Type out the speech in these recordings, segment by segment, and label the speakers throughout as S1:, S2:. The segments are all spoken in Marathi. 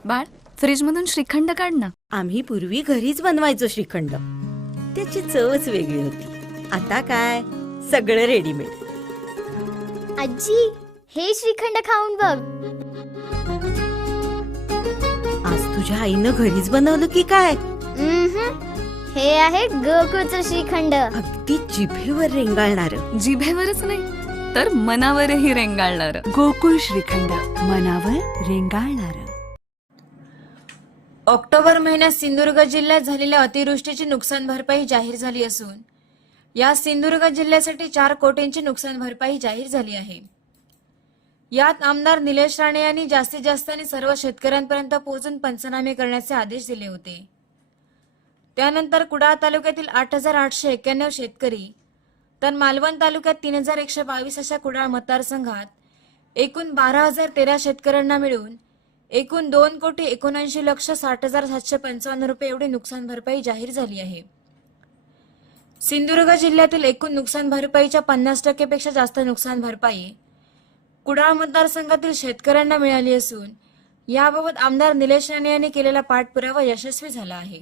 S1: बाळ, फ्रीज मधून श्रीखंड काढ ना.
S2: आम्ही पूर्वी घरीच बनवायचो श्रीखंड. त्याची चवच वेगळी होती. आता काय सगळं रेडीमेड.
S3: आजी, हे श्रीखंड खाऊन बघ.
S2: आज तुझ्या आईनं घरीच बनवलं की काय?
S3: हे आहे गोकुळचं श्रीखंड.
S2: अगदी जिभेवर रेंगाळणार.
S1: जिभेवरच नाही तर मनावरही रेंगाळणार.
S4: गोकुळ श्रीखंड, मनावर रेंगाळणार.
S5: ऑक्टोबर महिन्यात सिंधुदुर्ग जिल्ह्यात झालेल्या अतिवृष्टीची नुकसान भरपाई जाहीर झाली असून या सिंधुदुर्ग जिल्ह्यासाठी 4 कोटींची नुकसान भरपाई जाहीर झाली आहे. यात आमदार निलेश राणे यांनी जास्तीत जास्त आणि सर्व शेतकऱ्यांपर्यंत पोहोचून पंचनामे करण्याचे आदेश दिले होते. त्यानंतर कुडाळ तालुक्यातील 8,891 शेतकरी तर मालवण तालुक्यात 3,122 अशा कुडाळ मतदारसंघात एकूण 12,013 शेतकऱ्यांना मिळून एकूण 2,79,60,755 रुपये एवढी नुकसान भरपाई जाहीर झाली आहे. सिंधुदुर्ग जिल्ह्यातील एकूण नुकसान भरपाईच्या 50% पेक्षा जास्त नुकसान भरपाई कुडाळ मतदारसंघातील शेतकऱ्यांना मिळाली असून याबाबत आमदार निलेश राणे यांनी केलेला पाठपुरावा यशस्वी झाला आहे.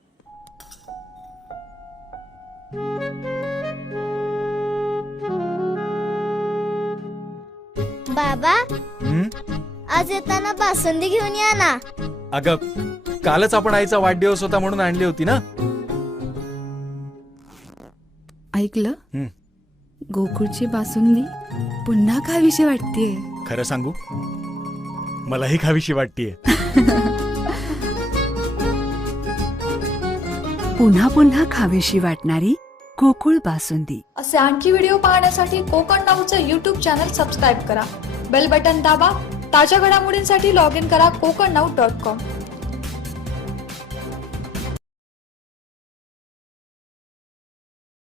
S3: बाबा, आज येताना बासुंदी घेऊन या ना.
S6: अगं, कालच आपण आईचा वाढदिवस होता म्हणून आणली होती ना.
S4: ऐकलं? गोकुळची बासुंदी पुन्हा खावीशी वाटतेय.
S6: खरं सांगू, मलाही खावीशी वाटतेय.
S4: पुन्हा पुन्हा खावीशी वाटणारी गोकुळ बासुंदी.
S7: असे आणखी व्हिडिओ पाहण्यासाठी कोकण नाऊचं यूट्यूब चॅनल सबस्क्राईब करा. बेल बटन दाबा. ताज्या घडामोडींसाठी लॉग इन करा kokarnaut.com.